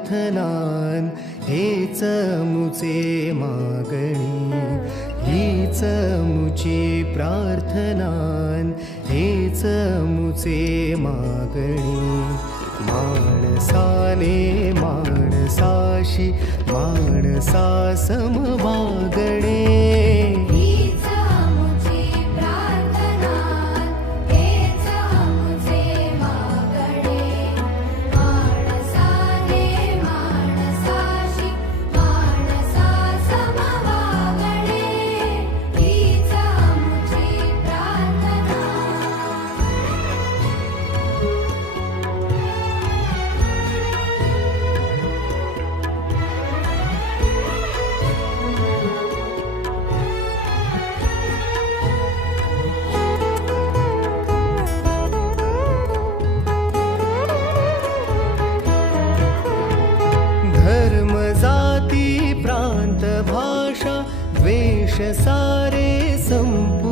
प्रार्थनान हेच मुचे मागणी, हीच मुची प्रार्थनान हेच मुचे मागणी. माणसाने माणसाशी माणसा सम वागणे, हीच मुची प्रार्थना, हेच मुचे मागणे. माणसाने माणसाशी माणसा सम वागणे, हीच मुची प्रार्थना. धर्म जाती प्रांत भाषा द्वेष सारे संपू